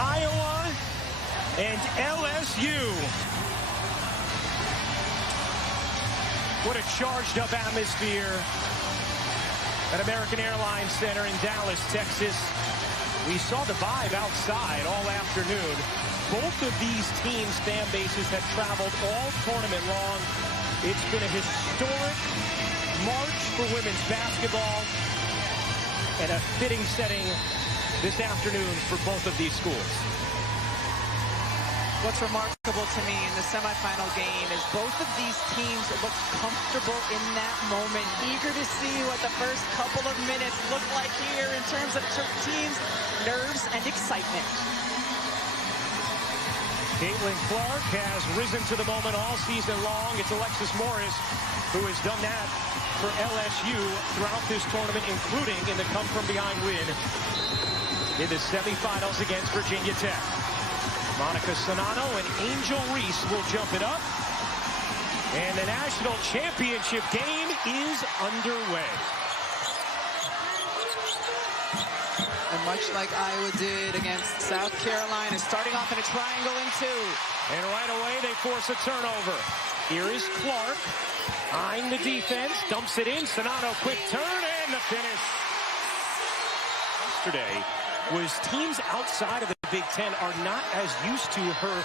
Iowa and LSU. What a charged up atmosphere at American Airlines Center in Dallas, Texas. We saw the vibe outside all afternoon. Both of these teams' fan bases have traveled all tournament long. It's been a historic march for women's basketball and a fitting setting this afternoon for both of these schools. What's remarkable to me in the semifinal game is both of these teams look comfortable in that moment, eager to see what the first couple of minutes look like here in terms of teams' nerves and excitement. Caitlin Clark has risen to the moment all season long. It's Alexis Morris who has done that for LSU throughout this tournament, including in the come-from-behind win in the semifinals against Virginia Tech. Monica Sonano and Angel Reese will jump it up. And the national championship game is underway. And much like Iowa did against South Carolina, starting off in a triangle in two. And right away, they force a turnover. Here is Clark, eyeing the defense, dumps it in. Sonano, quick turn, and the finish. Yesterday was teams outside of the Big Ten are not as used to her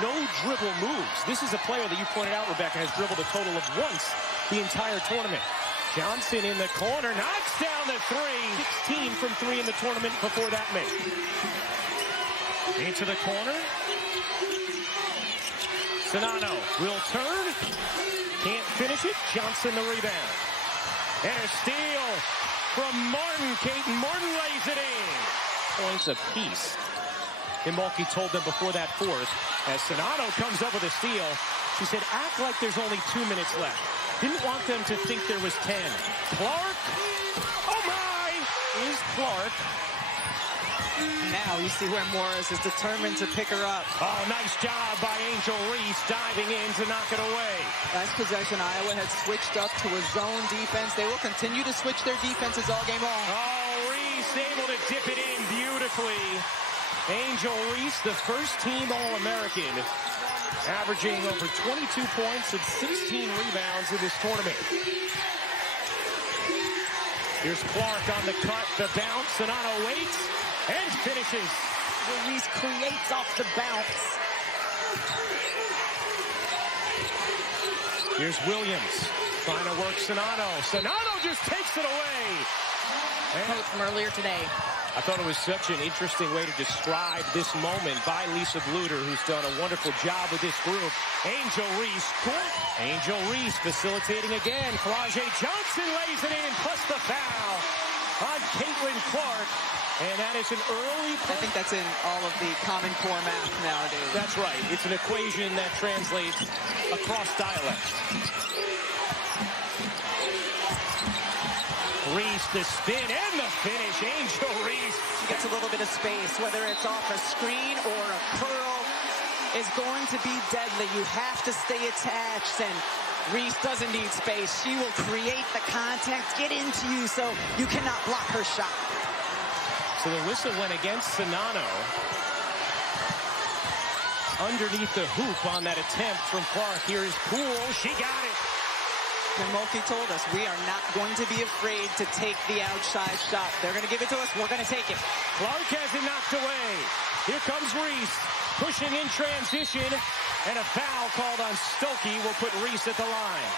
no-dribble moves. This is a player that you pointed out, Rebecca, has dribbled a total of once the entire tournament. Johnson in the corner, knocks down the three. 16 from three in the tournament before that make. Into the corner. Sonano will turn. Can't finish it. Johnson the rebound. And a steal from Martin. Caton Martin lays it in. Points apiece. Mulkey told them before that fourth. As Sonano comes up with a steal, she said, act like there's only 2 minutes left. Didn't want them to think there was 10. Clark, oh my, is Clark. Now you see where Morris is determined to pick her up. Oh, nice job by Angel Reese diving in to knock it away. Last possession, Iowa had switched up to a zone defense. They will continue to switch their defenses all game long. Oh, Reese able to dip it in beautifully. Angel Reese, the first team All-American, averaging over 22 points and 16 rebounds in this tournament. Here's Clark on the cut, the bounce. Sonano waits and finishes. Reese creates off the bounce. Here's Williams trying to work Sonano. Sonano just takes it away. Quote from earlier today. I thought it was such an interesting way to describe this moment by Lisa Bluter, who's done a wonderful job with this group. Angel Reese, Angel Reese facilitating again. Kalaje Johnson lays it in, plus the foul on Caitlin Clark. And that is an early... I think that's in all of the Common Core math nowadays. That's right. It's an equation that translates across dialects. Reese, the spin and the finish. Angel Reese. She gets a little bit of space, whether it's off a screen or a curl, is going to be deadly. You have to stay attached, and Reese doesn't need space. She will create the contact, get into you, so you cannot block her shot. So the whistle went against Sonano. Underneath the hoop on that attempt from Clark. Here is Poole. She got it. And Mulkey told us we are not going to be afraid to take the outside shot. They're going to give it to us. We're going to take it. Clark has it knocked away. Here comes Reese, pushing in transition, and a foul called on Stokey will put Reese at the line.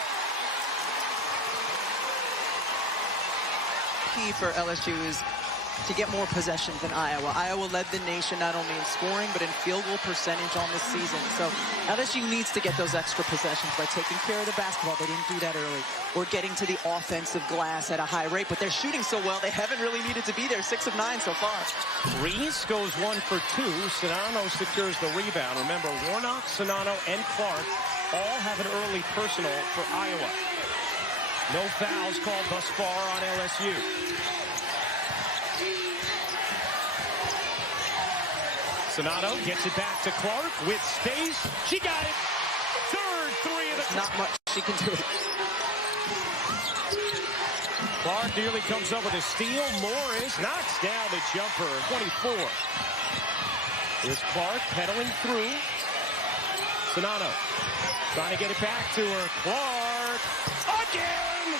Key for LSU is to get more possession than Iowa. Iowa led the nation not only in scoring, but in field goal percentage on the season. So LSU needs to get those extra possessions by taking care of the basketball. They didn't do that early. Or getting to the offensive glass at a high rate, but they're shooting so well, they haven't really needed to be there. 6 of 9 so far. Reese goes 1 for 2. Sonano secures the rebound. Remember, Warnock, Sonano, and Clark all have an early personal for Iowa. No fouls called thus far on LSU. Sonano gets it back to Clark with space. She got it. Third three of the... Not much she can do. Clark nearly comes up with a steal. Morris knocks down the jumper. 24. Here's Clark pedaling through. Sonano trying to get it back to her. Clark again!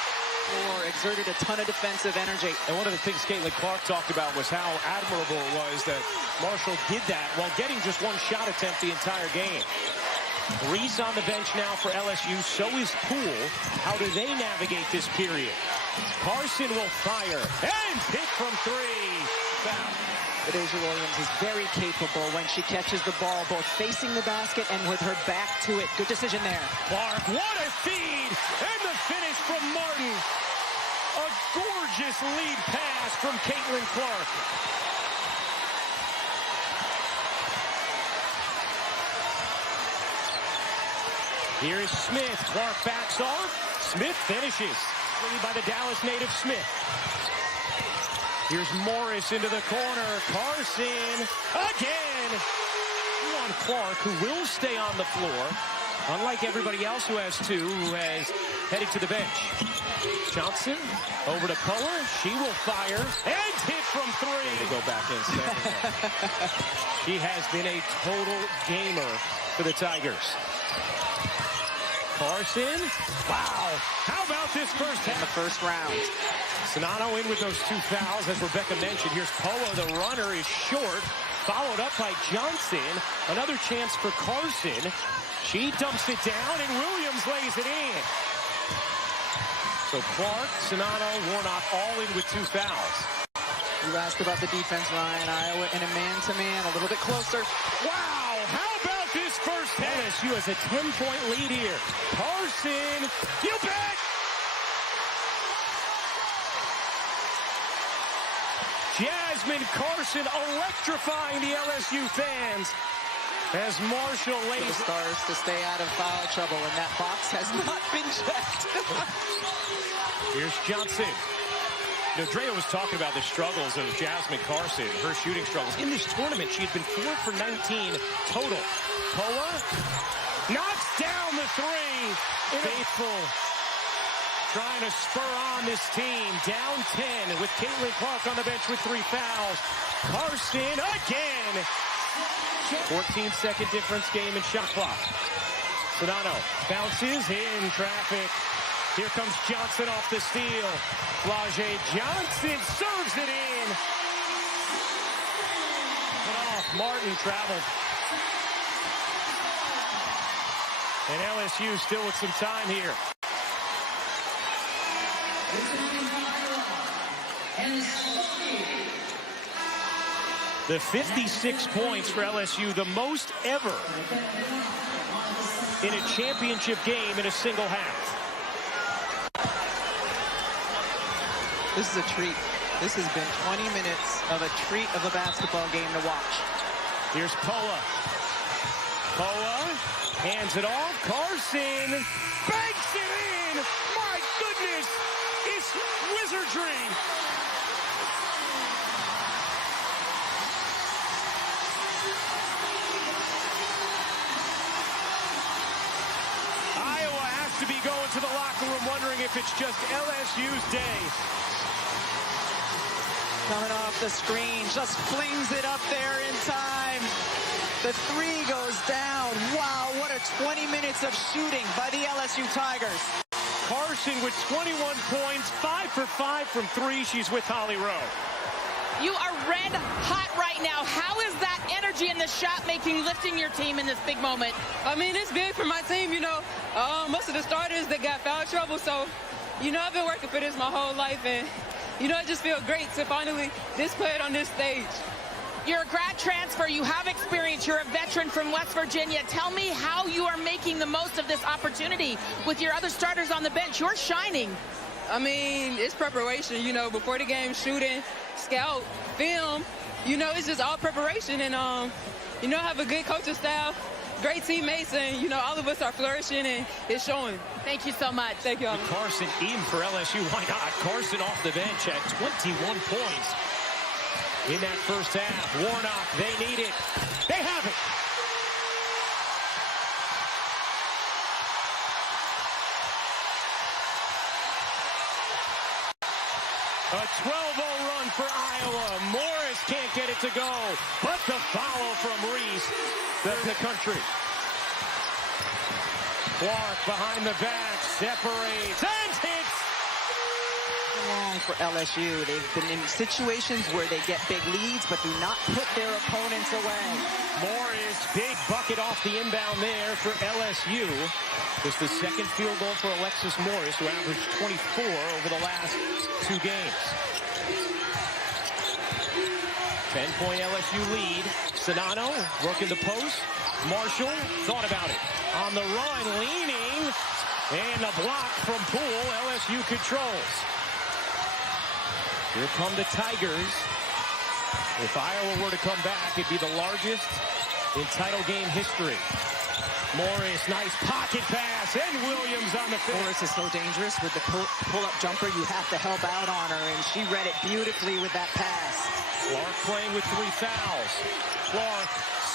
Exerted a ton of defensive energy. And one of the things Caitlin Clark talked about was how admirable it was that Marshall did that while getting just one shot attempt the entire game. Reese on the bench now for LSU. So is Poole. How do they navigate this period? Carson will fire and hit from three. Foul. Asia Williams is very capable when she catches the ball, both facing the basket and with her back to it. Good decision there. Clark, what a feed! And the finish from Martin. A gorgeous lead pass from Caitlin Clark. Here is Smith. Clark backs off. Smith finishes. Lead by the Dallas native Smith. Here's Morris into the corner. Carson again. On Clark, who will stay on the floor. Unlike everybody else who has two, who has headed to the bench. Johnson over to Poa. She will fire and hit from three. To go back in. She has been a total gamer for the Tigers. Carson. Wow. How about this first half? In the first round. Sonano in with those two fouls, as Rebecca mentioned. Here's Poa. The runner is short. Followed up by Johnson. Another chance for Carson. She dumps it down, and Williams lays it in. So Clark, Sonano, Warnock all in with two fouls. You asked about the defense, Ryan. Iowa in a man-to-man, a little bit closer. Wow! How about this first half? LSU has a 10-point lead here. Carson, you bet! Jasmine Carson electrifying the LSU fans as Marshall lays the Stars to stay out of foul trouble, and that box has not been checked. Here's Johnson. You know, Drea was talking about the struggles of Jasmine Carson, her shooting struggles. In this tournament, she had been 4 for 19 total. Poa knocks down the three. Faithful trying to spur on this team. Down 10 with Caitlin Clark on the bench with 3 fouls. Carson again. 14-second difference game in shot clock. Sonano bounces in traffic. Here comes Johnson off the steal. Flau'jae Johnson serves it in. Off. Martin traveled. And LSU still with some time here. The 56 points for LSU, the most ever in a championship game in a single half. This is a treat. This has been 20 minutes of a treat of a basketball game to watch. Here's Poa. Poa hands it off. Carson banks it in. My goodness, it's wizardry. Iowa has to be going to the locker room wondering if it's just LSU's day. Coming off the screen, just flings it up there in time. The three goes down. Wow, what a 20 minutes of shooting by the LSU Tigers. Carson with 21 points, 5 for 5 from 3. She's with Holly Rowe. You are red hot right now. How is that energy and the shot making lifting your team in this big moment? I mean, it's big for my team, you know. Most of the starters, they got foul trouble, so, you know, I've been working for this my whole life, and, you know, I just feel great to finally display it on this stage. You're a grad transfer. You have experience. You're a veteran from West Virginia. Tell me how you are making the most of this opportunity with your other starters on the bench. You're shining. I mean, it's preparation, you know, before the game, shooting, scout, film. You know, it's just all preparation, and, you know, have a good coaching staff, great teammates, and, you know, all of us are flourishing, and it's showing. Thank you so much. Thank you all. Carson in for LSU. Why not? Carson off the bench at 21 points. In that first half, Warnock, they need it. They have it. A 12-0 run for Iowa. Morris can't get it to go. But the follow from Reese. That's the country. Clark behind the back, separates, and hits. Long for LSU. They've been in situations where they get big leads, but do not put their opponents away. Morris, big bucket off the inbound there for LSU. Just the second field goal for Alexis Morris, who averaged 24 over the last 2 games. 10-point LSU lead. Sonano working the post. Marshall thought about it. On the run, leaning, and a block from Poole. LSU controls. Here come the Tigers. If Iowa were to come back, it'd be the largest in title game history. Morris, nice pocket pass, and Williams on the finish. Morris is so dangerous with the pull-up jumper. You have to help out on her, and she read it beautifully with that pass. Clark playing with 3 fouls. Clark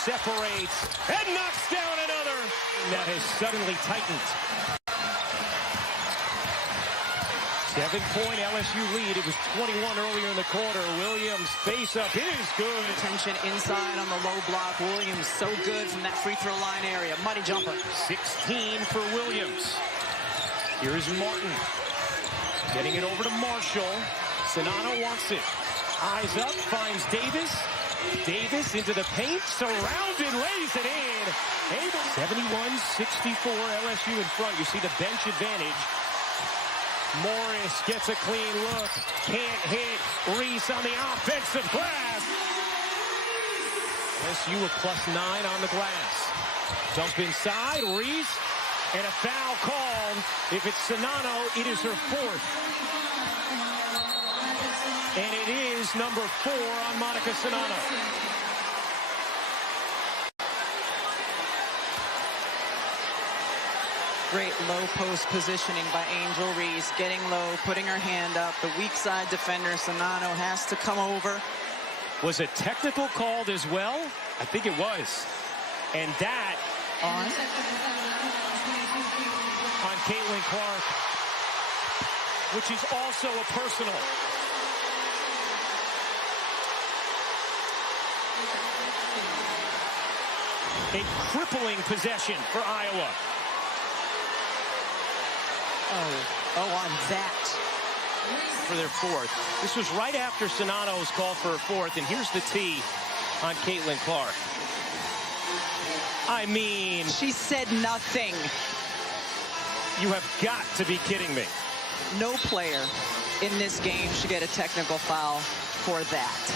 separates and knocks down another. That has suddenly tightened. 7-point LSU lead. It was 21 earlier in the quarter. Williams face up is good. Attention inside on the low block. Williams so good from that free throw line area. Muddy jumper. 16 for Williams. Here's Martin. Getting it over to Marshall. Sonano wants it. Eyes up, finds Davis. Davis into the paint, surrounded, lays it in. 71-64, LSU in front. You see the bench advantage. Morris gets a clean look. Can't hit. Reese on the offensive glass. LSU a +9 on the glass. Dump inside, Reese. And a foul called. If it's Sonano, it is her 4th. And it is number 4 on Monica Sonano. Great low post positioning by Angel Reese. Getting low, putting her hand up. The weak side defender, Sonano, has to come over. Was a technical called as well? I think it was. And that on Caitlin Clark, which is also a personal. A crippling possession for Iowa. Oh, on that. For their 4th. This was right after Sonano's call for her 4th, and here's the tee on Caitlin Clark. I mean... She said nothing. You have got to be kidding me. No player in this game should get a technical foul for that.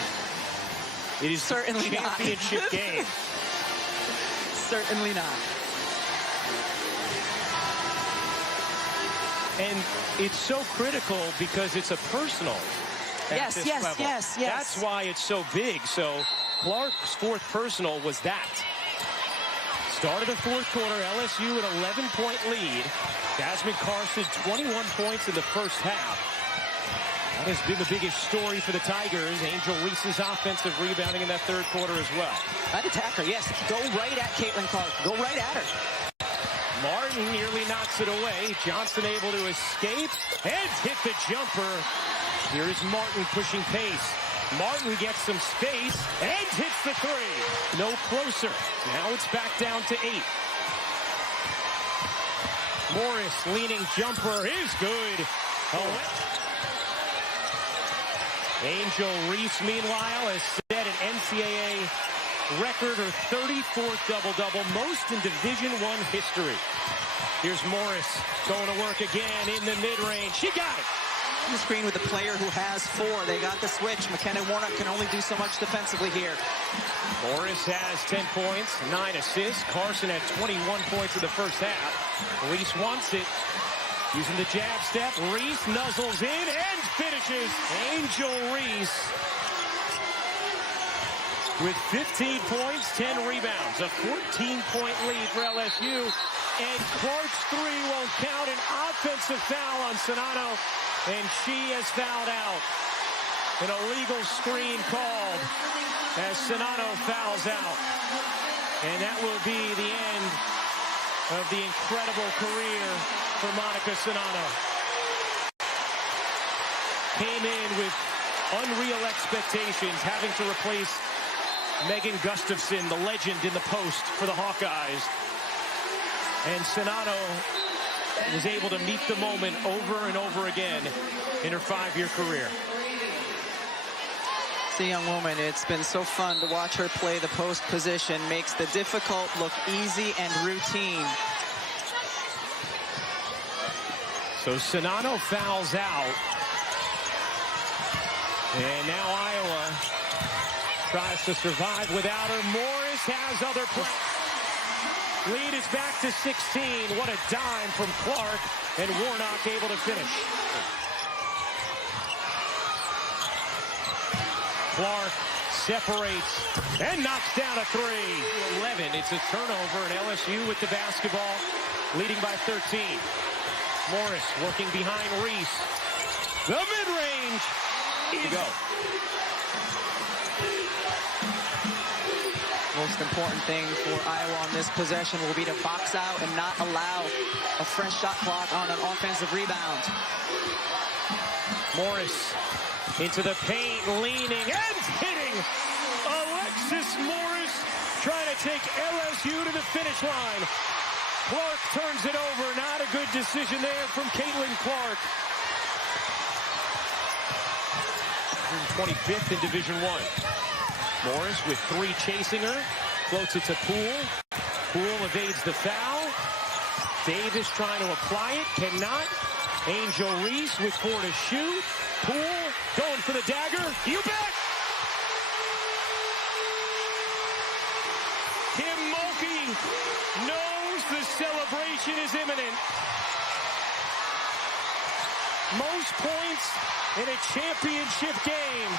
It is certainly a championship game. Certainly not. And it's so critical because it's a personal at this level. Yes. That's why it's so big. So Clark's 4th personal was that. Start of the 4th quarter, LSU an 11-point lead. Jasmine Carson, 21 points in the first half. That has been the biggest story for the Tigers. Angel Reese's offensive rebounding in that 3rd quarter as well. I'd attack her, yes. Go right at Caitlin Clark. Go right at her. Martin nearly knocks it away. Johnson able to escape and hit the jumper. Here is Martin pushing pace. Martin gets some space and hits the 3. No closer. Now it's back down to 8. Morris leaning jumper is good. Angel Reese, meanwhile, has set an NCAA record, her 34th double-double, most in Division I history. Here's Morris going to work again in the mid-range. She got it. On the screen with a player who has 4. They got the switch. McKenna Warnock can only do so much defensively here. Morris has 10 points, 9 assists. Carson had 21 points in the first half. Reese wants it. Using the jab step, Reese nuzzles in and finishes. Angel Reese with 15 points, 10 rebounds. A 14-point lead for LSU. And Clark's 3 won't count. An offensive foul on Sonano. And she has fouled out. An illegal screen called as Sonano fouls out. And that will be the end of the incredible career for Monica Sonano. Came in with unreal expectations, having to replace Megan Gustafson, the legend in the post for the Hawkeyes. And Czinano was able to meet the moment over and over again in her 5-year career. It's a young woman. It's been so fun to watch her play the post position. Makes the difficult look easy and routine. So Czinano fouls out. And now Iowa tries to survive without her. Morris has other play. Lead is back to 16. What a dime from Clark, and Warnock able to finish. Clark separates and knocks down a 3. 11. It's a turnover, and LSU with the basketball, leading by 13. Morris working behind Reese. The mid-range is go. Most important thing for Iowa on this possession will be to box out and not allow a fresh shot clock on an offensive rebound. Morris into the paint, leaning and hitting. Alexis Morris trying to take LSU to the finish line. Clark turns it over. Not a good decision there from Caitlin Clark. 25th in Division I. Morris with 3 chasing her. Floats it to Poole. Poole evades the foul. Davis trying to apply it. Cannot. Angel Reese with 4 to shoot. Poole going for the dagger. You bet! Kim Mulkey knows the celebration is imminent. Most points in a championship game.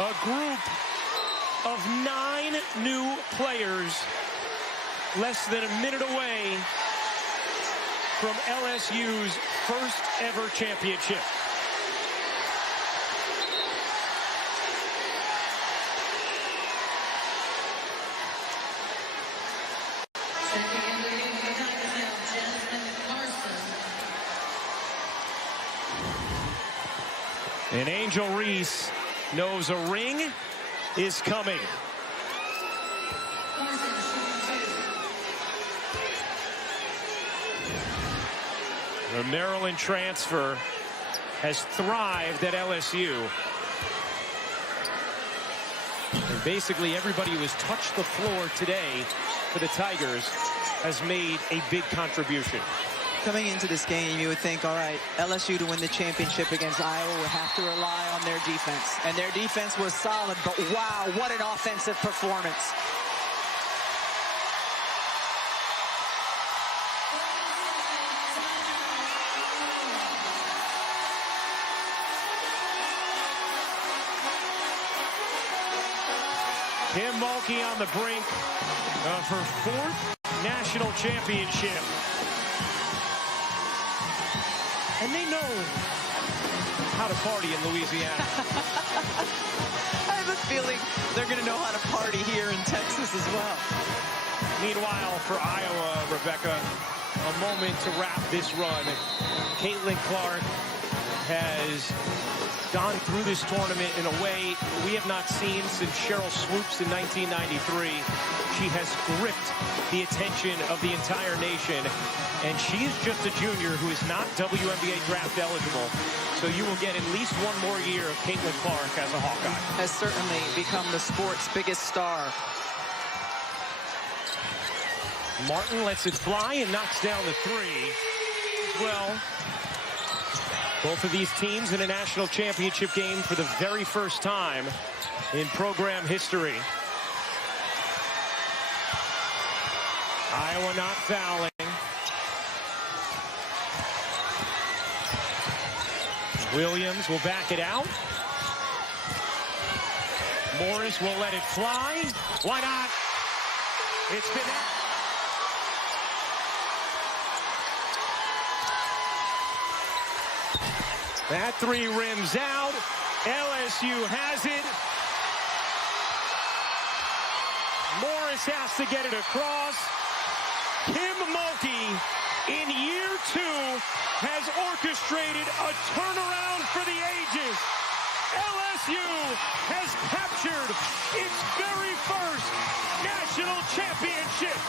A group of 9 new players less than a minute away from LSU's first ever championship. And Angel Reese knows a ring is coming. The Maryland transfer has thrived at LSU. And basically everybody who has touched the floor today for the Tigers has made a big contribution. Coming into this game, you would think, all right, LSU to win the championship against Iowa would have to rely on their defense. And their defense was solid, but wow, what an offensive performance. Kim Mulkey on the brink of her 4th national championship. And they know how to party in Louisiana. I have a feeling they're going to know how to party here in Texas as well. Meanwhile, for Iowa, Rebecca, a moment to wrap this run. Caitlin Clark has gone through this tournament in a way we have not seen since Cheryl Swoops in 1993. She has gripped the attention of the entire nation, and she is just a junior who is not WNBA draft eligible. So you will get at least one more year of Caitlin Clark as a Hawkeye. Has certainly become the sport's biggest star. Martin lets it fly and knocks down the 3. Well, both of these teams in a national championship game for the very first time in program history. Iowa not fouling. Williams will back it out. Morris will let it fly. Why not? It's been That three rims out. LSU has it. Morris has to get it across. Kim Mulkey, in year 2, has orchestrated a turnaround for the ages. LSU has captured its very first national championship.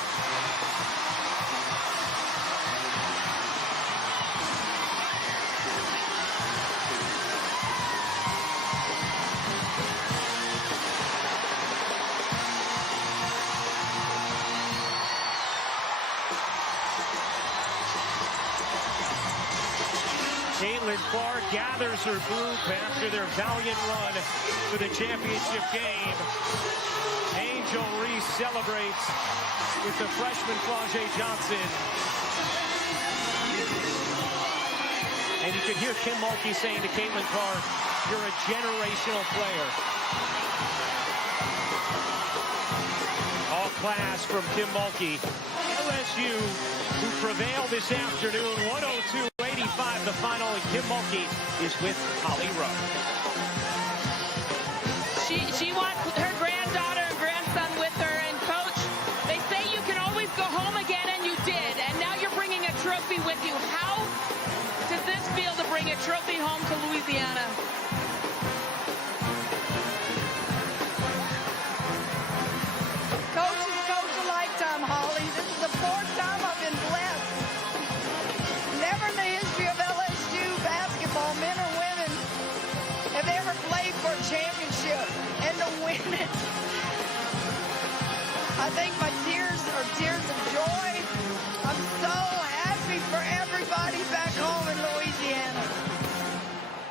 Caitlin Clark gathers her group after their valiant run to the championship game. Angel Reese celebrates with the freshman Flau'jae Johnson. And you can hear Kim Mulkey saying to Caitlin Clark, "You're a generational player." All class from Kim Mulkey. LSU, who prevailed this afternoon, 102-85 the final, and Kim Mulkey is with Holly Rowe. She wants her granddaughter and grandson with her, and Coach, they say you can always go home again, and you did, and now you're bringing a trophy with you. How does this feel to bring a trophy home to Louisiana? Coach is coach a lifetime, Holly. This is the 4th time I've been blessed. Never in the history of LSU basketball, men or women, have ever played for a championship and to win it. I think my tears are tears of joy. I'm so happy for everybody back home in Louisiana.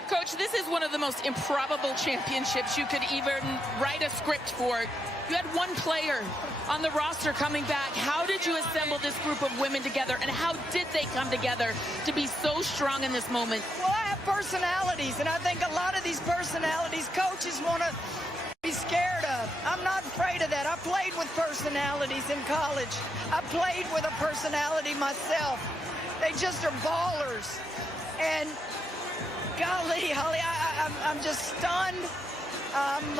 Coach, this is one of the most improbable championships you could even write a script for. You had one player on the roster coming back. How did you assemble this group of women together, and how did they come together to be so strong in this moment? Well, I have personalities, and I think a lot of these personalities coaches want to be scared of. I'm not afraid of that. I played with personalities in college. I played with a personality myself. They just are ballers. And golly, Holly, I'm just stunned. I'm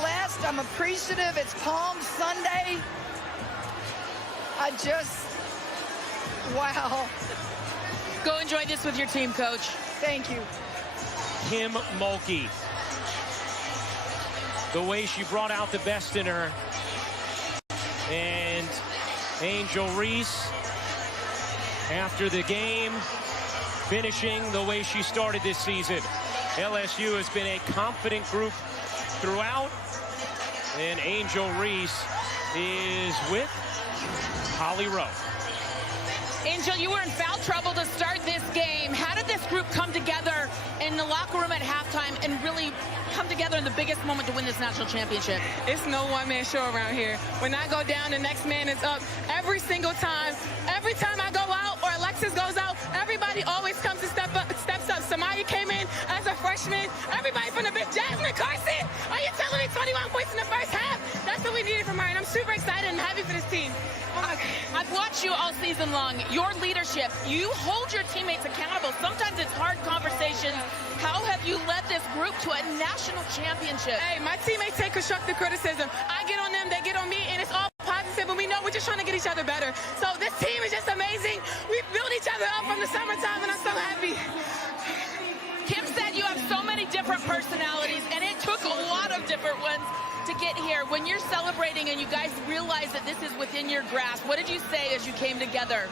blessed. I'm appreciative. It's Palm Sunday. Wow. Go enjoy this with your team, Coach. Thank you. Kim Mulkey. The way she brought out the best in her. And Angel Reese, after the game, finishing the way she started this season. LSU has been a confident group throughout, and Angel Reese is with Holly Rowe. Angel, you were in foul trouble to start this game. How did this group come together in the locker room at halftime and really come together in the biggest moment to win this national championship? It's no one-man show around here. When I go down, the next man is up every single time. Every time I go out or Alexis goes out, everybody always comes and steps up. Samaya came in as a freshman. Everybody from the bench. Jasmine Carson, are you telling me 21 points in the first half? That's what we needed from her, and I'm super excited and happy for this team. I've watched you all season long. Your leadership, you hold your teammates accountable. Sometimes it's hard conversations. How have you led this group to a national championship? Hey, my teammates take constructive criticism. I get on them, they get on me, and it's all positive, and we know we're just trying to get each other better. So this team is just amazing. We built each other up from the summertime, and I'm so happy. Kim said you have so many different personalities, and it took a lot of different ones to get here. When you're celebrating and you guys realize that this is within your grasp, what did you say as you came together?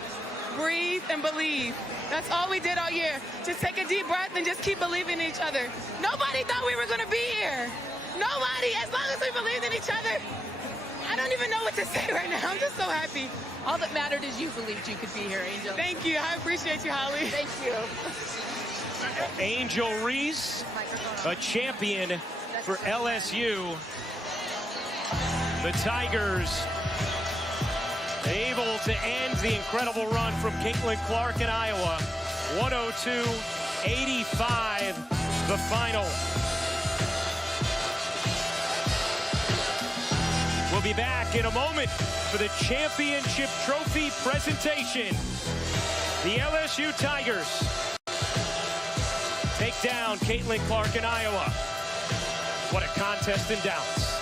Breathe and believe. That's all we did all year. Just take a deep breath and just keep believing in each other. Nobody thought we were going to be here. Nobody, as long as we believed in each other. I don't even know what to say right now. I'm just so happy. All that mattered is you believed you could be here, Angel. Thank you. I appreciate you, Holly. Thank you. Angel Reese, a champion for LSU. The Tigers able to end the incredible run from Caitlin Clark in Iowa. 102-85, the final. We'll be back in a moment for the championship trophy presentation. The LSU Tigers take down Caitlin Clark in Iowa. What a contest in Dallas.